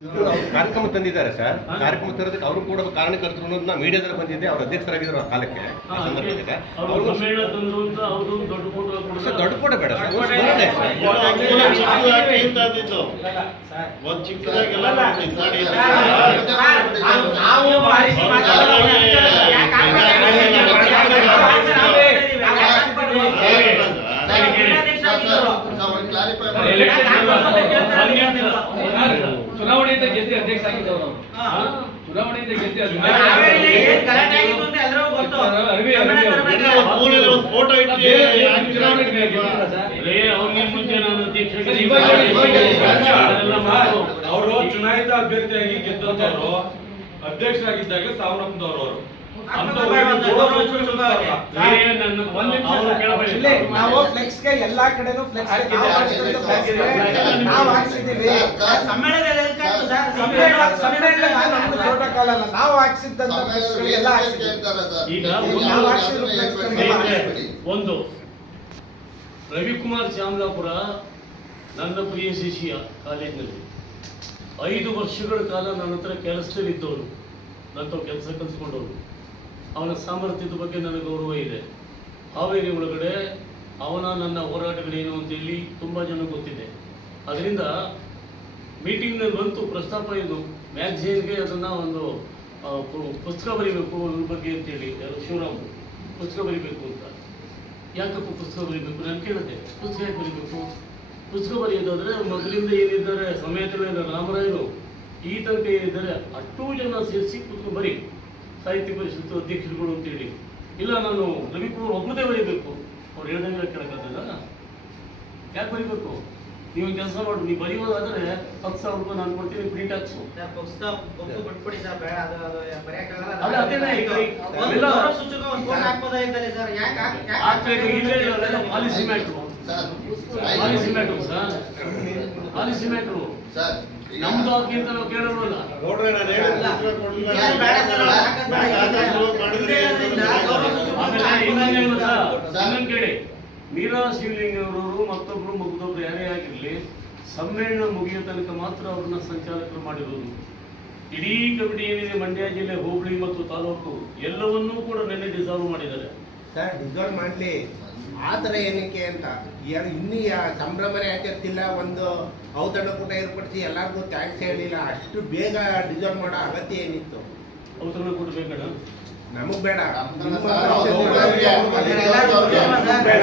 ಕಾರ್ಯಕ್ರಮ ತಂದಿದ್ದಾರೆ ಸರ್. ಕಾರ್ಯಕ್ರಮ ತರೋದಕ್ಕೆ ಅವರು ಕೂಡ ಕಾರಣಕರ್ತರು ಅನ್ನೋದನ್ನ ಮೀಡಿಯಾದಲ್ಲಿ ಬಂದಿದೆ. ಅವ್ರ ಅಧ್ಯಕ್ಷರಾಗಿದ್ರು ಆ ಕಾಲಕ್ಕೆ ದೊಡ್ಡ ಕೂಡ ಬೇಡ ಚುನಾವಣೆಯಿಂದ ಗೆದ್ದಿ ಅಧ್ಯಕ್ಷ ಆಗಿದ್ದವರು ಚುನಾವಣೆಯಿಂದ ಗೆದ್ದಿ ಅವರು ಚುನಾಯಿತ ಅಭ್ಯರ್ಥಿಯಾಗಿ ಗೆದ್ದಂತವರು ಅಧ್ಯಕ್ಷರಾಗಿದ್ದಾಗ ಸಾವನ್ನಪ್ಪದವರು ಅವರು ನಾವು ಫ್ಲೆಕ್ಸ್ ಗೆ ಎಲ್ಲಾ ಕಡೆನೂ ಫ್ಲೆಕ್ಸ್ ನಾವು ಹಾಕ್ಸಿದ್ದೀವಿ. ಪ್ರೋಟೋಕಾಲ್ ಅಲ್ಲ, ನಾವು ಹಾಕ್ಸಿದ್ದಂತ ಎಲ್ಲ ಒಂದು ರವಿಕುಮಾರ್ ಶ್ಯಾಮಲಾಪುರ ನನ್ನ ಪ್ರಿಯ ಶಿಷ್ಯ ಕಾಲೇಜಿನಲ್ಲಿ 5 ವರ್ಷಗಳ ಕಾಲ ನನ್ನ ಹತ್ರ ಕೆಲಸದಲ್ಲಿದ್ದವರು, ನನ್ನ ಕೆಲಸ ಕಲಿಸ್ಕೊಂಡವರು. ಅವನ ಸಾಮರ್ಥ್ಯದ ಬಗ್ಗೆ ನನಗೆ ಗೌರವ ಇದೆ. ಹಾವೇರಿ ಒಳಗಡೆ ನನ್ನ ಹೋರಾಟಗಳೇನು ಅಂತೇಳಿ ತುಂಬ ಜನ ಗೊತ್ತಿದೆ. ಅದರಿಂದ ಮೀಟಿಂಗ್ನಲ್ಲಿ ಬಂತು ಪ್ರಸ್ತಾಪ, ಇದು ಮ್ಯಾಗಝೀನ್ಗೆ ಅದನ್ನು ಒಂದು ಪುಸ್ತಕ ಬರೀಬೇಕು ಇವ್ರ ಬಗ್ಗೆ ಅಂತೇಳಿ. ಶಿವರಾಮ್ ಪುಸ್ತಕ ಬರೀಬೇಕು ಅಂತ. ಯಾಕಪ್ಪ ಪುಸ್ತಕ ಬರೀಬೇಕು ನಾನು ಕೇಳಿದೆ. ಪುಸ್ತಕ ಯಾಕೆ ಬರೀಬೇಕು? ಪುಸ್ತಕ ಬರೆಯೋದಾದರೆ ಮೊದಲಿಂದ ಏನಿದ್ದಾರೆ ಸಮೇತನ ರಾಮರಾಯರು ಈ ತನಕ ಏನಿದ್ದಾರೆ ಅಷ್ಟೂ ಜನ ಸೇರಿಸಿ ಪುಸ್ತಕ ಬರೀ, ಸಾಹಿತ್ಯ ಪರಿಷತ್ತು ಅಧ್ಯಕ್ಷರುಗಳು ಅಂತೇಳಿ. ಇಲ್ಲ ನಾನು ರವಿಕುಮಾರ್ ಒಬ್ಬರದೇ ಬರೀಬೇಕು. ಅವ್ರು ಹೇಳ್ದಂಗೆ ಕೇಳಕ್ಕಾಗಲ್ಲ. ಯಾಕೆ ಬರೀಬೇಕು? ನೀವು ಕೆಲಸ ಮಾಡಿ, ನೀವು ಬರೆಯೋದಾದ್ರೆ 10,000 ರೂಪಾಯಿ ನಾನು ಕೊಡ್ತೀನಿ, ಪ್ರಿಂಟ್ ಹಾಕ್ಸು. ಪಾಲಿಸಿ ಮ್ಯಾಟ್ರು ಪಾಲಿಸಿ ಮ್ಯಾಟ್ರು ನಮ್ದು ಹಾಕಿಂತ ನಾವು ಕೇಳೋಲ್ಲ. ಇನ್ನೊಂದು ಕೇಳಿ, ಮೀರಾ ಶಿವಲಿಂಗ ಅವರವರು ಮತ್ತೊಬ್ರು ಮುಗ್ದೊಬ್ರು ಯಾರೇ ಆಗಿರ್ಲಿ, ಸಮ್ಮೇಳನ ಮುಗಿಯೋ ತನಕ ಮಾತ್ರ ಅವ್ರನ್ನ ಸಂಚಾಲಕರು ಮಾಡಿರೋದು. ಇಡೀ ಕಮಿಟಿ ಏನಿದೆ ಮಂಡ್ಯ ಜಿಲ್ಲೆ, ಹೋಬಳಿ ಮತ್ತು ತಾಲೂಕು ಎಲ್ಲವನ್ನೂ ಕೂಡ ನೆನ್ನೆ ಡಿಸಾಲ್ವ್ ಮಾಡಿದ್ದಾರೆ. ಸರ್, ಡಿಸಾಲ್ವ್ ಮಾಡಲಿ, ಆ ಥರ ಏನಕ್ಕೆ ಅಂತ ಇನ್ನೂ ಸಂಭ್ರಮನೇ ಆಚರಿಸಿಲ್ಲ. ಒಂದು ಔತಣಕೂಟ ಏರ್ಪಡಿಸಿ ಎಲ್ಲರಿಗೂ ಟ್ಯಾಕ್ಸ್ ಹೇಳಿಲ್ಲ. ಅಷ್ಟು ಬೇಗ ಡಿಸಾಲ್ವ್ ಮಾಡೋ ಅಗತ್ಯ ಏನಿತ್ತು? ಔತಣಕೂಟ ಬೇಕಣ? ನಮಗ್ ಬೇಡ, ನಮಗ್ ಬೇಡ.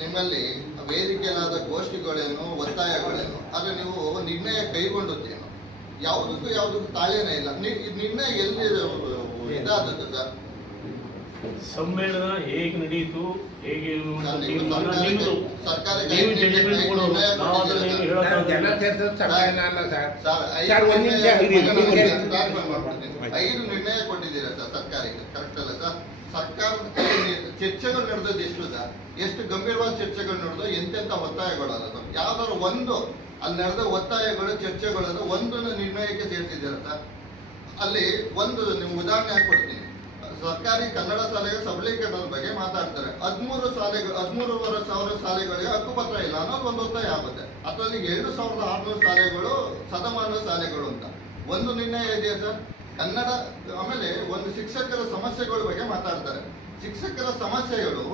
ನಿಮ್ಮಲ್ಲಿ ವೇದಿಕೆಯಾದ ಗೋಷ್ಠಿಗಳೇನು, ಒತ್ತಾಯಗಳೇನು, ಆದ್ರೆ ನೀವು ನಿರ್ಣಯ ಕೈಗೊಂಡದ್ದೇನು? ಯಾವುದಕ್ಕೂ ತಾಳೇನೇ ಇಲ್ಲ. ನಿರ್ಣಯ ಎಲ್ಲಿ ಇದಾದದ್ದು ಸರ್? ಸಮ್ಮೇಳನ ಹೇಗೆ ನಡೆಯಿತು, ಹೇಗೆ ಐದು ನಿರ್ಣಯ ಕೊಟ್ಟಿದ್ದೀರಾ ಸರ್ ಸರ್ಕಾರಕ್ಕೆ, ಕರೆಕ್ಟ್ ಅಲ್ಲ ಸರ್? ಸರ್ಕಾರ ಚರ್ಚೆಗಳು ನಡೆದದ್ದು ಎಷ್ಟು ಸರ್? ಎಷ್ಟು ಗಂಭೀರವಾದ ಚರ್ಚೆಗಳು ನಡೆದು ಎಂತೆಂತ ಒತ್ತಾಯಗಳಲ್ಲ ಸರ್? ಯಾವ್ದಾದ್ರು ಒಂದು ಅಲ್ಲಿ ನಡೆದ ಒತ್ತಾಯಗಳು, ಚರ್ಚೆಗಳನ್ನ ಒಂದನ್ನು ನಿರ್ಣಯಕ್ಕೆ ಸೇರಿಸಿದ್ದೀರಾ ಸರ್? ಅಲ್ಲಿ ಒಂದು ನಿಮ್ಗೆ ಉದಾಹರಣೆ ಹಾಕೊಡ್ತೀನಿ. ಸರ್ಕಾರಿ ಕನ್ನಡ ಶಾಲೆಗಳ ಸಬಲೀಕರಣದ ಬಗ್ಗೆ ಮಾತಾಡ್ತಾರೆ. 13,500 ಶಾಲೆಗಳಿಗೆ ಹಕ್ಕುಪತ್ರ ಇಲ್ಲ ಅನ್ನೋದು ಒಂದು ಒತ್ತಾಯ ಆಗುತ್ತೆ. ಅದರಲ್ಲಿ 2,600 ಶಾಲೆಗಳು ಶತಮಾನದ ಶಾಲೆಗಳು ಅಂತ ಒಂದು ನಿರ್ಣಯ ಇದೆಯಾ ಸರ್? ಕನ್ನಡ. ಆಮೇಲೆ ಒಂದು ಶಿಕ್ಷಕರ ಸಮಸ್ಯೆಗಳ ಬಗ್ಗೆ ಮಾತಾಡ್ತಾರೆ. ಶಿಕ್ಷಕರ ಸಮಸ್ಯೆಗಳು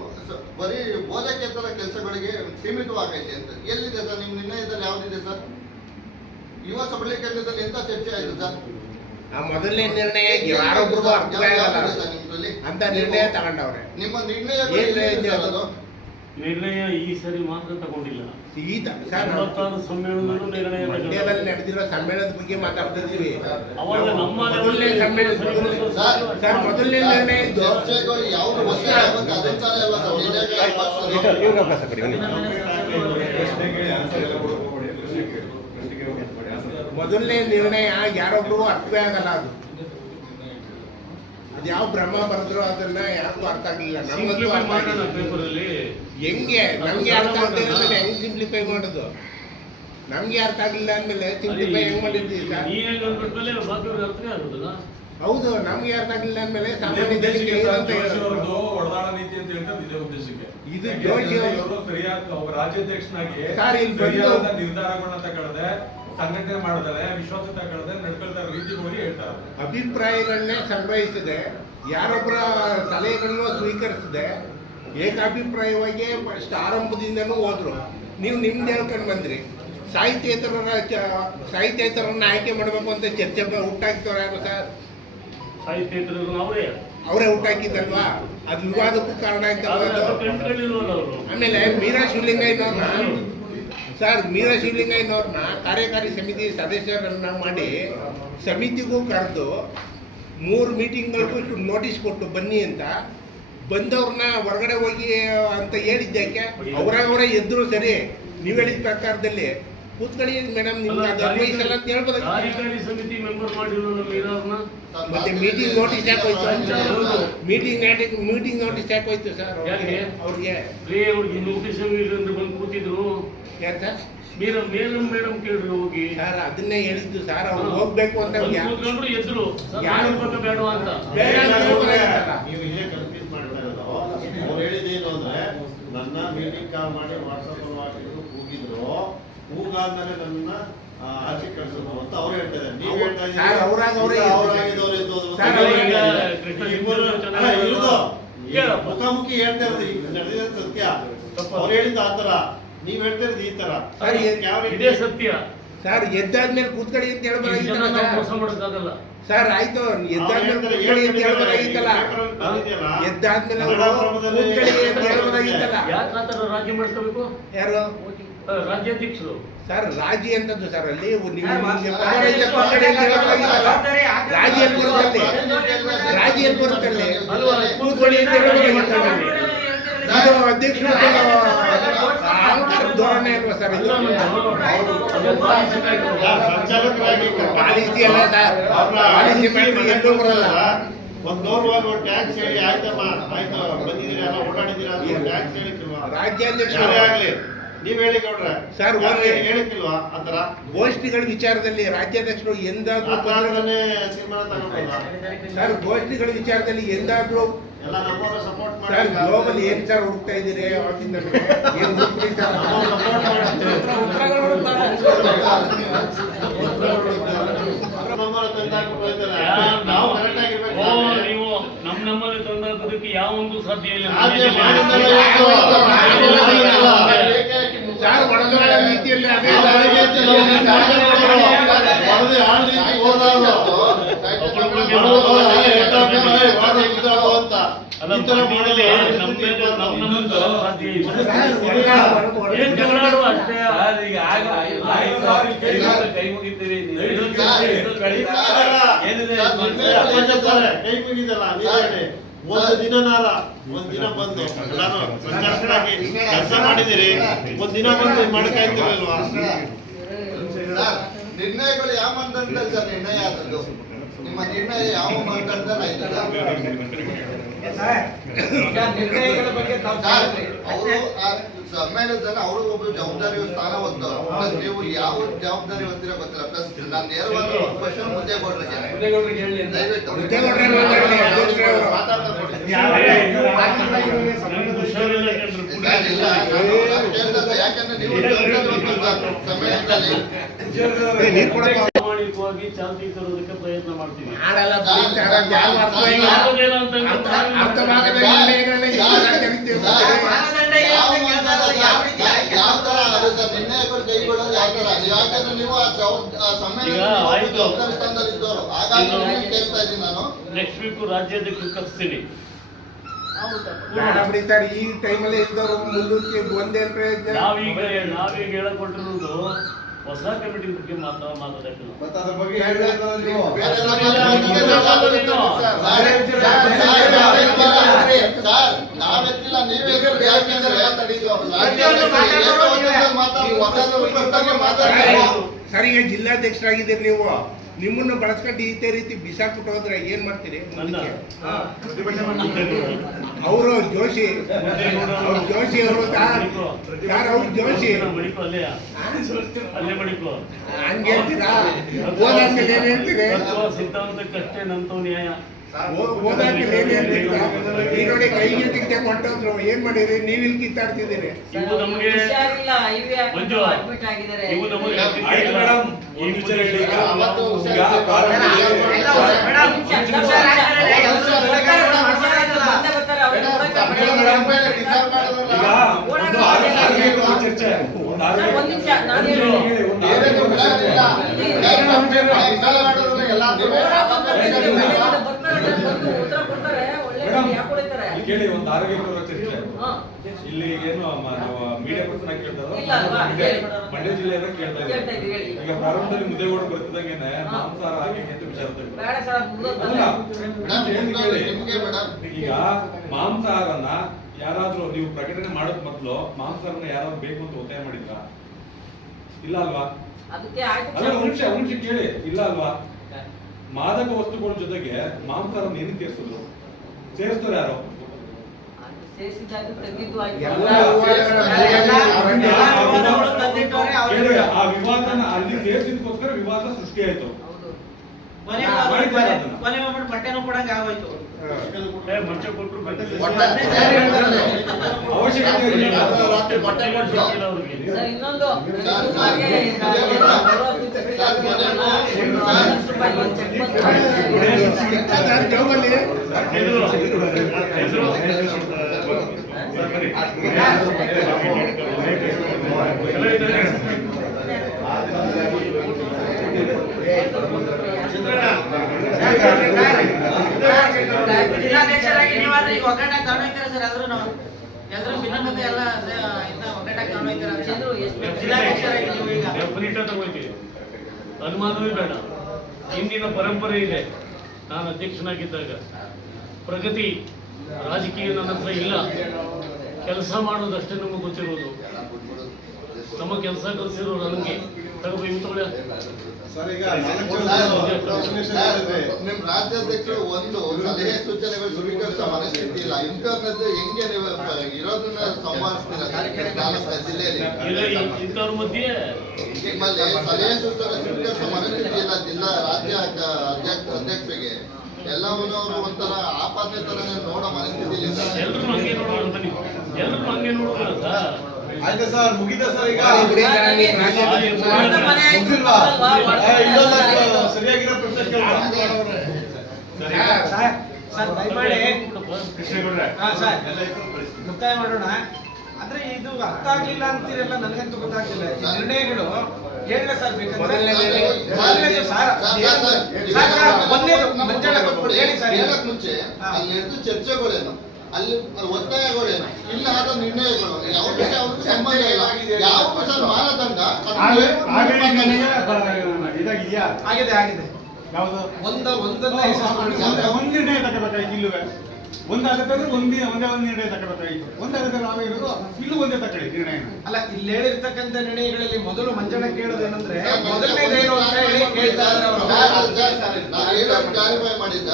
ಬರೀ ಬೋಧಕೇತರ ಕೆಲಸಗಳಿಗೆ ಸೀಮಿತವಾಗೈತೆ ಅಂತ ಎಲ್ಲಿದೆ ಸರ್? ನಿಮ್ಮ ನಿರ್ಣಯದಲ್ಲಿ ಯಾವ್ದಿದೆ ಸರ್? ಯುವ ಸಬಲೀಕರಣದಲ್ಲಿ ಎಂತ ಚರ್ಚೆ ಆಯ್ತು ಸರ್? ಮೊದಲನೇ ನಿರ್ಣಯ ಯಾರೊಬ್ರಿಗೂ ಅಂತ ನಿರ್ಣಯ ತಗೊಂಡವ್ರೆ. ನಿಮ್ಮ ನಿರ್ಣಯ ನಿರ್ಣಯ ಈ ಸರಿ ಮಾತ್ರ ತಗೊಂಡಿಲ್ಲ. ಸಮ್ಮೇಳನದಲ್ಲೂ ನಿರ್ಣಯ ನಡೆದಿರೋ ಸಮ್ಮೇಳನದ ಬಗ್ಗೆ ಮಾತಾಡ್ತಿದ್ದೀವಿ. ಮೊದಲನೇ ನಿರ್ಣಯ ಚರ್ಚೆಗಳು ಯಾವುದು ಮೊದಲನೇ ನಿರ್ಣಯ ಯಾರೊಬ್ರಿಗೂ ಅರ್ಥವೇ ಆಗಲ್ಲ. ಅದು ಯಾವ ಬ್ರಹ್ಮ ಬರೆದ್ರು ಅದನ್ನ ಯಾರಿಗೂ ಅರ್ಥ ಆಗ್ಲಿಲ್ಲ. ನಮ್ಗಂತೂ ಹೆಂಗೆ ನಮ್ಗೆ ಅರ್ಥ ಆಗ್ತಿಲ್ಲ, ಹೆಂಗ್ ಸಿಂಪ್ಲಿಫೈ ಮಾಡೋದು? ನಮ್ಗೆ ಅರ್ಥ ಆಗ್ಲಿಲ್ಲ ಅಂದ್ಮೇಲೆ ಸಿಂಪ್ಲಿಫೈ ಹೆಂಗ್ ಮಾಡಿದ್ವಿ? ಹೌದು, ನಮ್ಗೆ ಅರ್ಥ ಆಗಲಿಲ್ಲ ಅಂದ್ಮೇಲೆ ಇದೇ ಸಾಮಾನ್ಯ ಜನಕ್ಕೆ ಉದ್ದೇಶಕ್ಕೆ ಏನಂತ ಜೋಶಿ ಹೇಳೋದು? ಅವರದ್ದು ಒಡೆದಾಡ ನೀತಿ ಅಂತ ಹೇಳ್ತಾರೆ. ಇದೇ ಉದ್ದೇಶಕ್ಕೆ ಇದು ಯಾಕೆಂದ್ರೆ ಜೋಶಿ ಅವರು- ಇವರು ಸರಿಯಾದ ಒಬ್ಬ ರಾಜ್ಯಾಧ್ಯಕ್ಷನಾಗಿ ಸರ್, ಇಲ್ಲಿ ಬಂದು- ಸರಿಯಾದ ನಿರ್ಧಾರಗಳನ್ನ ತಗೊಳ್ಳದೆ, ಸಂಘಟನೆ ಮಾಡದೆ, ವಿಶ್ವಾಸ ತಗೊಳ್ಳದೆ ನಡ್ಕೊಳ್ತಾ ಇರೋ ರೀತಿ ಬಗ್ಗೆ ಹೇಳ್ತಾರೆ. ಅಭಿಪ್ರಾಯಗಳನ್ನೇ ಸಂಗ್ರಹಿಸದೆ, ಯಾರೊಬ್ಬರ ಸಲಹೆಗಳನ್ನು ಸ್ವೀಕರಿಸದೆ, ಏಕಾಭಿಪ್ರಾಯವಾಗಿ ಫಸ್ಟ್ ಆರಂಭದಿಂದನೂ ಹೋದ್ರು. ನೀವು ನಿಮ್ದು ಹೇಳ್ಕೊಂಡು ಬಂದ್ರಿ. ಸಾಹಿತ್ಯೇತರನ್ನ ಆಯ್ಕೆ ಮಾಡಬೇಕು ಅಂತ ಚರ್ಚೆ ಹುಟ್ಟಾಕ್ತವ್ರು ಯಾರು ಸರ್? ಸಾಹಿತ್ಯೇತರರು ಅವರೇ ಅವರೇ ಹುಟ್ಟಾಕಿದ್ದಲ್ವಾ? ಅದು ವಿವಾದಕ್ಕೂ ಕಾರಣ ಆಯ್ತಲ್ವಾ ಅದು? ಕಂಡುಕೊಂಡಿಲ್ವಲ್ಲ ಅವರು. ಆಮೇಲೆ ಮೀರಾ ಶಿವಲಿಂಗಯ್ಯನವ್ರನ್ನ ಕಾರ್ಯಕಾರಿ ಸಮಿತಿ ಸದಸ್ಯರನ್ನ ಮಾಡಿ ಸಮಿತಿಗೂ ಕರೆದು 3 ಮೀಟಿಂಗ್ಗಳಿಗೂ ನೋಟಿಸ್ ಕೊಟ್ಟು ಬನ್ನಿ ಅಂತ, ಬಂದವ್ರನ್ನ ಹೊರಗಡೆ ಹೋಗಿ ಅಂತ ಹೇಳಿದ್ದಕ್ಕೆ ಅವರೇ ಎದ್ರು. ಸರಿ, ನೀವು ಹೇಳಿದ ಪ್ರಕಾರದಲ್ಲಿ ಕೂತ್ಕೊಳ್ಳಿ ಮೇಡಮ್, ನಿಮ್ಗೆ ಅದು ಅನ್ವಯಿಸಲ್ಲ ಅಂತ ಹೇಳ್ಬೋದು. ಕಾರ್ಯಕಾರಿ ಸಮಿತಿ ಮೆಂಬರ್ ಮಾಡಿರೋಲ್ಲ ಮೀರಾವ್ರನ್ನ. ಮತ್ತೆ ಮೀಟಿಂಗ್ ನೋಟಿಸ್ ಯಾಕೆ ಹೋಯ್ತು? ಮೀಟಿಂಗ್ ನೋಟಿಸ್ ಯಾಕೆ ಹೋಯ್ತು ಸರ್ ಯಾಕೆ? ಅವ್ರಿಗೆ? ಅವ್ರಿಗೆ ನೋಟಿಸ್ ಅಂದ್ರೆ ಬಂದು ಕೂತಿದ್ರು. ಯಾರು ಸರ್? ಮೇಡಮ್ ಕೇಳ್ರಿ ಹೋಗಿ. ಸರ್ ಅದನ್ನೇ ಹೇಳಿದ್ದು ಸರ್, ಅವ್ರು ಹೋಗ್ಬೇಕು ಅಂತ ಬಂದು ಕೂತ್ಕೊಂಡ್ರು ಎದ್ರು. ಯಾರು ಬೇಡ ಅಂತ. ಬೇಡ ಅಂತ ಹೇಳ್ಬೋದಾಗಿತ್ತಲ್ಲ. ನೀವು ಇಲ್ಲೇ ಕನ್ಫ್ಯೂಸ್ ಮಾಡ್ತಾ ಇರೋದು. ಅವ್ರು ಹೇಳಿದ್ದೇನು ಅಂದ್ರೆ, ನನ್ನ ಮೀಟಿಂಗ್ ಕಾಲ್ ಮಾಡಿ ವಾಟ್ಸಪ್ ಹಾಕಿದ್ರು, ಕೂಗಿದ್ರು, ಕೂಗಾದ್ಮೇಲೆ ನನ್ನ ಆಚೆ ಕಳಿಸಿದ್ರು ಅಂತ ಅವ್ರು ಹೇಳ್ತಾ ಇದ್ದಾರೆ. ನೀವು ಹೇಳ್ತಾ ಸರ್, ಅವ್ರಾಗಿದ್ದವ್ರು ಸರ್, ಮುಖಾಮುಖಿ ಹೇಳ್ತಾ ಇರೋದು ಈಗ ನಡೆದಿರೋದು ಸತ್ಯ. ಅವ್ರು ಹೇಳಿದ್ದು ಆ ತರ, ನೀವ್ ಹೇಳ್ತಾ ಇರೋದು ಈ ತರ. ಸರ್, ಯಾವ ರೀತಿ ಇದೇ ಸತ್ಯ. ಸರ್ ಎದ್ದಾದ್ಮೇಲೆ ಕೂತ್ಕೊಳ್ಳಿ ಅಂತ ಈ ಜನ ಹೇಳ್ಬೋದಾಗಿತ್ತಲ್ಲ ನಾವು ಸರ್? ಮೋಸ ಮಾಡೋಕ್ಕಾಗಲ್ಲ. ಸರ್ ಆಯ್ತು, ಎದ್ದಾದ್ಮೇಲೆ ಕೂತ್ಕೊಳ್ಳಿ ಅಂತ ಹೇಳ್ಬೋದಾಗಿತ್ತಲ್ಲ? ಎದ್ದಾದ್ಮೇಲೆ ಅವರು ಕೂತ್ಕೊಳ್ಳಿ ಅಂತ ಹೇಳ್ಬೋದಾಗಿತ್ತಲ್ಲ? ಯಾಕೆ ಆ ಥರ ರಾಜಿ ಮಾಡ್ಕೋಬೇಕು? ಯಾರು ರಾಜ್ಯಾಧ್ಯಕ್ಷರು. ಸರ್ ರಾಜಿ ಅಂತದ್ದು ಸರ್, ಅಲ್ಲಿ ರಾಜಿ ಎಲ್ಲಿ ಬರುತ್ತಲ್ಲಿ? ರಾಜಿ ಎಲ್ಲಿ ಬರುತ್ತಲ್ಲಿ? ಕೂತ್ಕೊಳ್ಳಿ ಅಂತ ಹೇಳ್ಬೋದಾಗಿತ್ತಲ್ಲ? ಇದು ಅಧ್ಯಕ್ಷರು ಅಹಂಕಾರ ಧೋರಣೆ ಅಲ್ವಾ ಸರ್ ಇದು? ಸಂಚಾಲಕರಾಗಿ ಪಾಲಿಸಿ ಅಲ್ಲ ಸರ್, ಪಾಲಿಸಿ ಮ್ಯಾಟ್ರ್ ಎಲ್ಲೂ ಬರಲ್ಲ. ಒಂದ್ ಗೌರವವಾಗಿ ಒಂದು ಟ್ಯಾಕ್ಸ್ ಹೇಳಿ, ಆಯ್ತಮ್ಮ ಆಯ್ತು ಬಂದಿದ್ದೀರಾ ಎಲ್ಲ ಓಡಾಡಿದ್ದೀರಾ ಅಂತ ಟ್ಯಾಕ್ಸ್ ಹೇಳಿಕ್ಕಿಲ್ವಾ? ರಾಜ್ಯಾಧ್ಯಕ್ಷರು ಯಾರೇ ಆಗ್ಲಿ ನೀವ್ ಹೇಳಿ ಗೌಡ್ರೆ, ಸರ್, ಯಾರು ಹೋಗಿ. ಹೇಳಿಕ್ಕಿಲ್ವಾ ಆತರ? ಗೋಷ್ಠಿಗಳ ವಿಚಾರದಲ್ಲಿ ರಾಜ್ಯಾಧ್ಯಕ್ಷರು ಎಂದಾದ್ರೂ ಆತರದನ್ನೇ ತೀರ್ಮಾನ ತಗೊಂಡಲ್ಲ. ಸರ್, ಗೋಷ್ಠಿಗಳ ವಿಚಾರದಲ್ಲಿ ಎಂದಾದ್ರೂ ಎಲ್ಲ ನಮ್ಮವ್ರ ಸಪೋರ್ಟ್ ಸರ್ ಮಾಡಿ ಗ್ಲೋಬಲ್ ಏನ್ ಸರ್ ಹುಡುಕ್ತಾ ಇದ್ದೀರಿ ಅವತ್ತಿಂದ? ಏನ್ ಹುಡುಕ್ರಿ ಸರ್? ಸಪೋರ್ಟ್ ಮಾಡ್ತೀವಿ. ನಮ್ಮವ್ರ ತಂದಾಕ್ಬಿಟ್ಟು ಹೋಯ್ತಾರೆ. ನಾವು ಕರೆಕ್ಟ್ ಆಗಿರ್ಬೇಕು. ನೀವು ನಮ್ಮಲ್ಲಿ ತಂದಾಕೋದಕ್ಕೆ ಯಾವೊಂದು ಸಾಧ್ಯ ಇಲ್ಲ. ಸಾಧ್ಯ ಮಾಡಿದ್ದಾರೆ ಇವತ್ತು. ಸರ್ ಒಳಗೊಳ ನೀತಿಯಲ್ಲಿ ಅದೇ ಅವರಿಗೆ ವರದಿ ಆ ರೀತಿ ಹೋದವರು. ಅಲ್ಲ, ಮಧ್ಯದಲ್ಲಿ ನಮ್ಮದು ಸಾಧ್ಯ ಇಲ್ಲ. ಏನ್ ಜಗಳಾಡುವ ಅಷ್ಟೇ. ಕೈ ಮುಗಿತೀವಿ. ಕೈ ಮುಗಿದಲ್ಲ, ನೀವ್ ಹೇಳಿ. ಒಂದು ದಿನ ಬಂದು ನಾನು ಸಂಚಾಲಕರಾಗಿ ಕೆಲಸ ಮಾಡಿದಿರಿ, ಒಂದ್ ದಿನ ಬಂದು ಮಾಡಕ್ಕಾಯ್ತಿರಲ್ವಾ? ನಿರ್ಣಯಗಳು ಯಾವ ಮಂಡಲದಲ್ಲಿ ಸರ್ ನಿರ್ಣಯ ಆದದ್ದು? ನಿಮ್ಮ ನಿರ್ಣಯ ಯಾವ ಮಂಡಲದಲ್ಲಿ ಆಯ್ತದ? ನಿರ್ಣಯಗಳ ಬಗ್ಗೆ ತಾವು ಹೇಳಿದ್ರಿ. ಅವರು ಸಮ್ಮೇಳನದಲ್ಲಿ ಅವರು ಒಬ್ಬ ಜವಾಬ್ದಾರಿ ಸ್ಥಾನ ಹೊತ್ತವರು. ಪ್ಲಸ್ ನೀವು ಯಾವ ಜವಾಬ್ದಾರಿ ಹೊಂದಿರೋ ಗೊತ್ತಿಲ್ಲ. ಪ್ಲಸ್ ನಾನು ನೇರವಾಗಿ ಒಂದು ಕ್ವಶನ್ ಮುದ್ದೇಗೌಡರಿಗೆ ದಯವಿಟ್ಟು ಮುದ್ದೇಗೌಡ್ರೆ ಮಾತಾಡಿ, ಅಧ್ಯಕ್ಷರು. ಮಾತಾಡ್ತಾ ಕೊಡಿ. ನಮ್ಗೆ ಹುಷಾರಿಲ್ಲ ಕಣ್ರೀ. ಇಲ್ಲ, ನಾನು ಕೇಳ್ದೆ, ಯಾಕಂದ್ರೆ ನೀವು ಜವಾಬ್ದಾರಿ ಹೊತ್ತಿರೋ ಸಮ್ಮೇಳನದಲ್ಲಿ ನೀರ್ ಕೊಡಪ್ಪ. ಪ್ರಾಮಾಣಿಕವಾಗಿ ಚಾಲ್ತಿ ತರೋದಕ್ಕೆ ಪ್ರಯತ್ನ ಮಾಡ್ತೀವಿ. ಮಾಡಲ್ಲ ಬಿಡಿ ಸರ್, ಅದು ಯಾವ ಅರ್ಥ ಇಲ್ಲ. ಯಾವುದೇನೋ ಅಂತ ಅರ್ಥವಾಗದ ನಿರ್ಣಯಗಳನ್ನ ಯಾವ ಕರಿತೀವಿ? ಯಾವ ತರ ಅದು ಸರ್ ನಿರ್ಣಯಗಳು ಕೈಗೊಳ್ಳೋದು ಯಾವ ತರ? ಯಾಕಂದ್ರೆ ನೀವು ಆ ಸಮ್ಮೇಳನ ಜವಾಬ್ದಾರಿ ಸ್ಥಾನದಲ್ಲಿ ಇದ್ದವರು. ಹಾಗಾಗಿ ನಿಮ್ಮನ್ನ ಕೇಳ್ತಾ ಇದ್ದೀನಿ ನಾನು. ನೆಕ್ಸ್ಟ್ ವೀಕ್ ರಾಜ್ಯಾಧ್ಯಕ್ಷರು ಕರೆಸ್ತೀನಿ. ಬೇಡ ಬಿಡಿ ಸರ್, ಈ ಟೈಮಲ್ಲಿ ಇದ್ದವರು ಮುಂದಕ್ಕೆ ಒಂದೇ ಪ್ರಯತ್ನ. ನಾವೀಗ ಹೇಳಿಕೊಟ್ಟಿರೋದು ಹೊಸ ಕಮಿಟಿ ಬಗ್ಗೆ ಮಾತಾಡಕ್ಕಿಲ್ಲ. ಮತ್ತೆ ಅದ್ರ ಬಗ್ಗೆ ನೀವು ಬೇರೆ ಎಲ್ಲ ಸರ್ ನಾವೆತ್ತಿಲ್ಲ, ನೀವೇ ಯಾಕೆಂದ್ರೆ ಸರ್, ಈಗ ಜಿಲ್ಲಾಧ್ಯಕ್ಷರಾಗಿದ್ದೀರಿ ನೀವು. ನಿಮ್ಮನ್ನು ಬಳಸ್ಕೊಂಡು ಈ ರೀತಿ ಬಿಸಾಕ್ಬಿಟ್ಟು ಹೋದ್ರೆ ಏನ್ ಮಾಡ್ತೀರಿ? ನನ್ನ ಅವರು ಜೋಶಿ ಅವ್ರು ಜೋಶಿ ಅವರು ಯಾರು ಅವ್ರು ಜೋಶಿ ಮಡಿಕೋ ಅಲ್ಲೇ ಮಡಿಕೋ ಹಂಗೆ ಹೇಳ್ತೀರಾ? ಓದಾದ್ಮೇಲೆ ಏನ್ ಹೇಳ್ತೀರಿ? ಸಿದ್ಧಾಂತಕ್ಕಷ್ಟೇ ನಂತವ ನ್ಯಾಯ. ಓದಾದ್ಮೇಲೆ ಏನ್ ಹೇಳ್ತೀರಾ? ಈಗ ನೋಡಿ ಕೈಗೆ ತಿಂತೆ ಕೊಟ್ಟೋದ್ರು ಏನ್ ಮಾಡಿರಿ? ನೀವ್ ಇಲ್ಲಿ ಕಿತ್ತಾಡ್ತಿದ್ದೀರಿ. ಇವು ನಮಗೆ ಮಂಜು ಇವು ನಮಗೆ ಆಯ್ತು ಮೇಡಮ್, ಈ ವಿಚಾರ ಹೇಳಿ. ಈಗ ಅವತ್ತು ಈಗ ಕಾನೂನು ಈಗ ಒಂದು ಆರೋಗ್ಯಕರ ಚರ್ಚೆ, ಒಂದು ಕೇಳಿ, ಒಂದು ಆರೋಗ್ಯಕರ ಚರ್ಚೆ. ಇಲ್ಲಿ ಏನು ನಾವು ಮೀಡಿಯಾ ಪರ್ಸನ್ ಆಗಿ ಕೇಳ್ತಾ ಮಂಡ್ಯ ಜಿಲ್ಲೆಯಿಂದ ಕೇಳ್ತಾ ಇದ್ದೀವಿ. ಈಗ ಪ್ರಾರಂಭದಲ್ಲಿ ಮುದ್ದೇಗೌಡ ಬರ್ತಿದ್ದಂಗೆನೆ ಮಾಂಸಾಹಾರ ಹಾಕಿ ಅಂತ ವಿಚಾರ ಈಗ ಮಾಂಸಾಹಾರನ ಯಾರಾದ್ರೂ ನೀವು ಪ್ರಕಟಣೆ ಮಾಡೋದ್ ಮೊದಲು ಮಾಂಸಾಹಾರನ ಯಾರಾದ್ರೂ ಬೇಕು ಅಂತ ಒತ್ತಾಯ ಮಾಡಿದ್ರ? ಇಲ್ಲ ಅಲ್ವಾ? ಅಲ್ಲ, ಒಂದ್ ನಿಮಿಷ ಕೇಳಿ, ಇಲ್ಲ ಅಲ್ವಾ? ಮಾದಕ ವಸ್ತುಗಳ ಜೊತೆಗೆ ಮಾಂಸಾಹಾರನ ಏನು ಸೇರಿಸಿದ್ರು? ಸೇರಿಸ್ತಾರೆ ಯಾರು? ಆ ವಿವಾದನ ಅಲ್ಲಿ ಸೇರಿಸಿದಕ್ಕೋಸ್ಕರ ವಿವಾದ ಸೃಷ್ಟಿ ಆಯ್ತು. ಬಟ್ಟೆನೂ ಕೊಡಂಗ ಆಗೋಯ್ತು. ಮುಂಚೆ ಕೊಟ್ಟರು ಅವಶ್ಯಕತೆ ಇರಲಿಲ್ಲ. ಜೋಗಲ್ಲಿ ಜಿಲ್ಲಾಧ್ಯಕ್ಷರಾಗಿ ನೀವಾದ್ರೆ ಈಗ ಒಗ್ಗಟ್ಟಾಗಿ ತಗೊಂಡೋಗ್ತೀರಾ ಸರ್? ಎಲ್ರು ಭಿನ್ನಮತ ಎಲ್ಲ ಒಗ್ಗಟ್ಟಾಗಿ ತಗೊಂಡೋಗ್ತೀರಾ? ಜಿಲ್ಲಾಧ್ಯಕ್ಷರಾಗಿ ನೀವು ಈಗ ಡೆಫಿನೆಟ್ ತಗೋತೀವಿ, ಅನುಮಾನವೇ ಬೇಡ. ಹಿಂದಿನ ಪರಂಪರೆ ಇದೆ. ನಾನು ಅಧ್ಯಕ್ಷನಾಗಿದ್ದಾಗ ಪ್ರಗತಿ ರಾಜಕೀಯ ನನ್ನ ಹತ್ರ ಇಲ್ಲ. ಕೆಲಸ ಮಾಡೋದಷ್ಟೇ ನಮಗೆ ಗೊತ್ತಿರೋದು. ನಮ್ಮ ಕೆಲಸ ಕಲಿಸಿರೋರು ನನಗೆ ತಗೊಳ್ಳಿ. ನಿಮ್ ರಾಜ್ಯಾಧ್ಯಕ್ಷರು ಒಂದು ಸಲಹೆ ಸೂಚನೆಗಳು ಸ್ವೀಕರಿಸುವ ಮನಸ್ಥಿತಿ ಇಲ್ಲ. ಇಂಥದ್ದು ಹೆಂಗೆ ನೀವು ಇರೋದನ್ನ ಸಂಭಾಳಿಸ್ತೀರಾ ಜಿಲ್ಲೆಯಲ್ಲಿ? ಇಂಥವ್ರ ಮಧ್ಯೆ ನಿಮ್ಮಲ್ಲಿ ಸಲಹೆ ಸೂಚನೆ ಸ್ವೀಕರಿಸುವ ಮನಸ್ಥಿತಿ ಇಲ್ಲ ಜಿಲ್ಲಾ ರಾಜ್ಯ ಅಧ್ಯಕ್ಷರಿಗೆ. ಎಲ್ಲವನ್ನೂ ಅವರು ಒಂಥರ ಆಪಾದನೆ ತರನೇ ನೋಡೋ ಮನಸ್ಥಿತಿ ಇಲ್ಲ. ಎಲ್ರು ಹಂಗೆ ನೋಡೋಣ ಅಂತ ನೀವು, ಎಲ್ರು ಹಂಗೆ ನೋಡೋಣ ಸರ್. ಆಯ್ತಾ ಸರ್? ಮುಗಿದ ಸರ್? ಈಗ ಸರಿಯಾಗಿರೋ ಪ್ರಶ್ನೆ ಸರ್, ದಯಮಾಡಿ ಮುಕ್ತಾಯ ಮಾಡೋಣ. ಅಂದ್ರೆ ಇದು ಅರ್ಥ ಆಗ್ಲಿಲ್ಲ ಅಂತೀರಲ್ಲ, ನನಗಂತೂ ಗೊತ್ತಾಗ್ತಿಲ್ಲ. ಈ ನಿರ್ಣಯಗಳು ಹೇಳ ಸರ್ ಬೇಕಂದ್ರೆ ಹೇಳಕ್ ಮುಂಚೆ ಅಲ್ಲಿ ನಡೆದ ಚರ್ಚೆಗಳೇನು, ಅಲ್ಲಿ ಒತ್ತಾಯಗಳೇನು, ಇಲ್ಲ ಆದ ನಿರ್ಣಯಗಳು ಯಾವುದಕ್ಕೆ ಅವ್ರಿಗೆ ಸಂಬಂಧ ಇಲ್ಲ. ಯಾವ ಸರ್ ಮಾನದಂಡ ಇದಾಗಿದೆಯಾ? ಆಗಿದೆ ಆಗಿದೆ. ಯಾವುದು? ಒಂದನ್ನ ಒಂದು ನಿರ್ಣಯ ತಗೋಬೇಕಾಯ್ತು. ಇಲ್ಲವೇ ಒಂದಾಗತ್ತಂದ್ರೆ ಒಂದೇ ನಿರ್ಣಯ ತಗೋಬೇಕಾಗಿತ್ತು. ಒಂದಾಗತ್ತೆ ನಾವೇ ಇರೋದು, ಇಲ್ಲೂ ಒಂದೇ ತಗೊಳ್ಳಿ ನಿರ್ಣಯ. ಅಲ್ಲ, ಇಲ್ಲಿ ಹೇಳಿರ್ತಕ್ಕಂಥ ನಿರ್ಣಯಗಳಲ್ಲಿ ಮೊದಲು ಮಂಜಣ್ಣ ಕೇಳೋದೇನಂದ್ರೆ ಮೊದಲನೇದೇನು ಅಂತ ಹೇಳಿ ಕೇಳ್ತಾ ಇದ್ದಾರೆ ಅವರು. ಕ್ಲಾರಿಫೈ ಮಾಡಿದ್ದ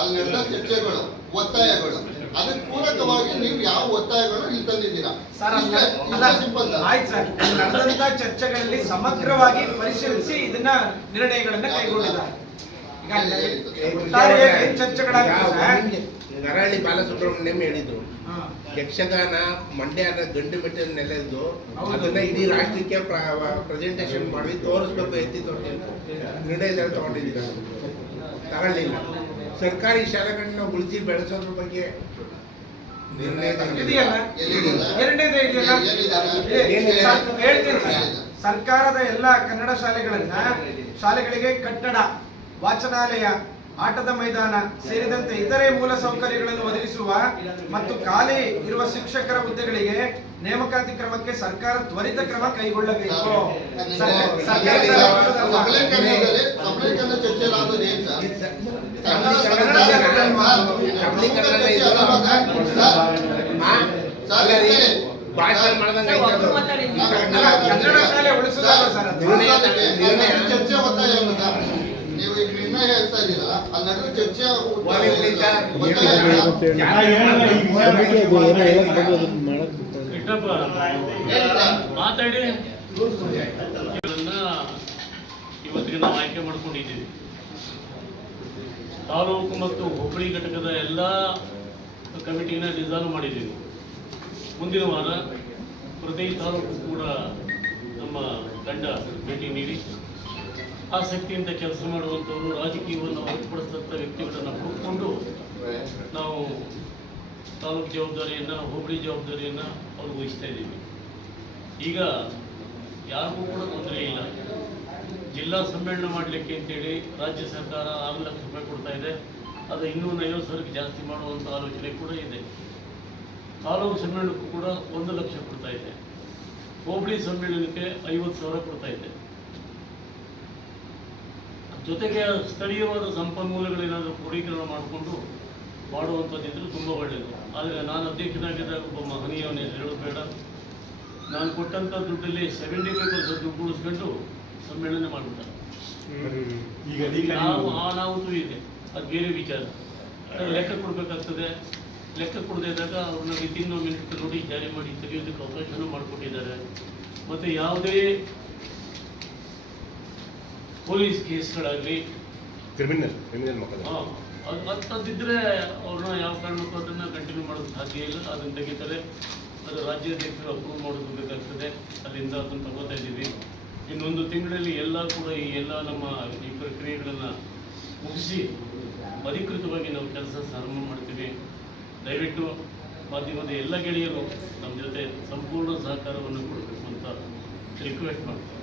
ಅಲ್ಲಿ ನಡೆದ ಚರ್ಚೆಗಳು, ಒತ್ತಾಯಗಳು, ಅದಕ್ಕೆ ಪೂರಕವಾಗಿ ನೀವು ಯಾವ ಒತ್ತಾಯಗಳು ಇಲ್ಲಿ ತಂದಿದ್ದೀರಾ? Simple sir. ಆಯ್ತು ಸರ್, ನಡೆದಂತ ಚರ್ಚೆಗಳಲ್ಲಿ ಸಮಗ್ರವಾಗಿ ಪರಿಶೀಲಿಸಿ ಇದನ್ನ ನಿರ್ಣಯಗಳನ್ನ ಕೈಗೊಂಡಿದ್ದಾರೆ. ನರಹಳ್ಳಿ ಬಾಲಸುಬ್ರಹ್ಮಣ್ಯಂ ಹೇಳಿದ್ರು, ಯಕ್ಷಗಾನ ಮಂಡ್ಯನ ಗಂಡು ಬೆಟ್ಟದ ನೆಲೆದ್ದು ಅದನ್ನ ಇಡೀ ರಾಷ್ಟ್ರಕ್ಕೆ ಪ್ರೆಸೆಂಟೇಷನ್ ಮಾಡಿ ತೋರಿಸ್ಬೇಕು, ಎತ್ತಿ ತೋರಿಸಿ ನಿರ್ಣಯದಲ್ಲಿ ತಗೊಂಡಿದ್ದೀರ. ತಗೊಳ್ಳಿಲ್ಲ. ಸರ್ಕಾರಿ ಶಾಲೆಗಳನ್ನ ಉಳಿಸಿ ಬೆಳೆಸೋದ್ರ ಬಗ್ಗೆ ಸರ್ಕಾರದ ಎಲ್ಲ ಕನ್ನಡ ಶಾಲೆಗಳಿಗೆ ಕಟ್ಟಡ, ವಾಚನಾಲಯ, ಆಟದ ಮೈದಾನ ಸೇರಿದಂತೆ ಇತರೆ ಮೂಲ ಸೌಕರ್ಯಗಳನ್ನು ಒದಗಿಸುವ ಮತ್ತು ಖಾಲಿ ಇರುವ ಶಿಕ್ಷಕರ ಹುದ್ದೆಗಳಿಗೆ ನೇಮಕಾತಿ ಕ್ರಮಕ್ಕೆ ಸರ್ಕಾರ ತ್ವರಿತ ಕ್ರಮ ಕೈಗೊಳ್ಳಬೇಕು. ಚರ್ಚೆ ಒತ್ತಾಯ ನೀವು ಅಲ್ಲಿ ನಡೆದ ಚರ್ಚೆ ಹೋಗ್ಲಿ ಬಿಡಿ ಸರ್. ಒತ್ತಾಯ ಇಲ್ಲ. ಕೃಷ್ಣಪ್ಪ ಮಾತಾಡಿ ಇವರನ್ನ ಇವತ್ತಿಗೆ ನಾವು ಆಯ್ಕೆ ಮಾಡ್ಕೊಂಡಿದ್ದೀವಿ. ತಾಲೂಕು ಮತ್ತು ಹುಬ್ಬಳ್ಳಿ ಘಟಕದ ಎಲ್ಲ ಕಮಿಟಿನ ಡಿಸಾಲ್ವ್ ಮಾಡಿದ್ದೀವಿ. ಮುಂದಿನ ವಾರ ಪ್ರತಿ ತಾಲೂಕು ಕೂಡ ನಮ್ಮ ತಂಡ ಭೇಟಿ ನೀಡಿ ಆಸಕ್ತಿಯಿಂದ ಕೆಲಸ ಮಾಡುವಂಥವರು, ರಾಜಕೀಯವನ್ನು ಹೊರತುಪಡಿಸಿದಂಥ ವ್ಯಕ್ತಿಗಳನ್ನು ಹುಡುಕಿಕೊಂಡು ನಾವು ತಾಲೂಕು ಜವಾಬ್ದಾರಿಯನ್ನು, ಹೋಬಳಿ ಜವಾಬ್ದಾರಿಯನ್ನು ಅವ್ರಿಗೆ ವಹಿಸ್ತಾ ಇದ್ದೀವಿ. ಈಗ ಯಾರಿಗೂ ಕೂಡ ತೊಂದರೆ ಇಲ್ಲ. ಜಿಲ್ಲಾ ಸಮ್ಮೇಳನ ಮಾಡಲಿಕ್ಕೆ ಅಂತೇಳಿ ರಾಜ್ಯ ಸರ್ಕಾರ 6 ಲಕ್ಷ ರೂಪಾಯಿ ಕೊಡ್ತಾ ಇದೆ. ಅದು ಇನ್ನೂ 50,000ಕ್ಕೆ ಜಾಸ್ತಿ ಮಾಡುವಂಥ ಆಲೋಚನೆ ಕೂಡ ಇದೆ. ತಾಲೂಕು ಸಮ್ಮೇಳನಕ್ಕೂ ಕೂಡ 1 ಲಕ್ಷ ಕೊಡ್ತಾ ಇದೆ. ಹೋಬಳಿ ಸಮ್ಮೇಳನಕ್ಕೆ 50,000 ಕೊಡ್ತಾ ಇದೆ. ಜೊತೆಗೆ ಸ್ಥಳೀಯವಾದ ಸಂಪನ್ಮೂಲಗಳೇನಾದರೂ ಕ್ರೋಢೀಕರಣ ಮಾಡಿಕೊಂಡು ಮಾಡುವಂಥದ್ದಿದ್ರೆ ತುಂಬ ಒಳ್ಳೆಯದು. ಆದರೆ ನಾನು ಅಧ್ಯಕ್ಷನಾಗಿದ್ದಾಗ ಒಬ್ಬ ಮಹನೀಯನ ಹೆಸರು ಹೇಳೋದು ಬೇಡ. ನಾನು ಕೊಟ್ಟಂಥ ದುಡ್ಡಲ್ಲಿ 75% ದುಡ್ಡು ಉಳಿಸ್ಕೊಂಡು ಸಮ್ಮೇಳನ ಮಾಡಿಬಿಟ್ಟ. ನಾವು ಅನಾಹುತ ಇದೆ, ಅದು ಬೇರೆ ವಿಚಾರ. ಲೆಕ್ಕ ಕೊಡಬೇಕಾಗ್ತದೆ. ಲೆಕ್ಕ ಕೊಡದೇ ಇದ್ದಾಗ ಅವ್ರನ್ನ ವಿತಿನ್ ಮಿನಿಟ್ ನೋಡಿ ಜಾರಿ ಮಾಡಿ ತೆಗೆಯೋದಕ್ಕೆ ಅವಕಾಶನೂ ಮಾಡಿಕೊಟ್ಟಿದ್ದಾರೆ. ಮತ್ತು ಯಾವುದೇ ಪೊಲೀಸ್ ಕೇಸ್ಗಳಾಗಲಿ ಕ್ರಿಮಿನಲ್ ಅಂಥದ್ದಿದ್ರೆ ಅವ್ರನ್ನ ಯಾವ ಕಾರಣಕ್ಕೂ ಅದನ್ನು ಕಂಟಿನ್ಯೂ ಮಾಡೋದು ಸಾಧ್ಯ ಇಲ್ಲ. ಅದನ್ನು ತೆಗಿತಾರೆ. ಅದು ರಾಜ್ಯಾಧ್ಯಕ್ಷರು ಅಪ್ರೂವ್ ಮಾಡೋದು ಬೇಕಾಗ್ತದೆ. ಅಲ್ಲಿಂದ ಅದನ್ನು ತಗೋತಾ ಇದ್ದೀವಿ. ಇನ್ನೊಂದು ತಿಂಗಳಲ್ಲಿ ಎಲ್ಲ ಕೂಡ ಈ ಎಲ್ಲ ನಮ್ಮ ಈ ಪ್ರಕ್ರಿಯೆಗಳನ್ನು ಮುಗಿಸಿ ಅಧಿಕೃತವಾಗಿ ನಾವು ಕೆಲಸ ಪ್ರಾರಂಭ ಮಾಡ್ತೀವಿ. ದಯವಿಟ್ಟು ಮಾಧ್ಯಮದ ಎಲ್ಲ ಗೆಳೆಯರು ನಮ್ಮ ಜೊತೆ ಸಂಪೂರ್ಣ ಸಹಕಾರವನ್ನು ಕೊಡಬೇಕು ಅಂತ ರಿಕ್ವೆಸ್ಟ್ ಮಾಡ್ತೀವಿ.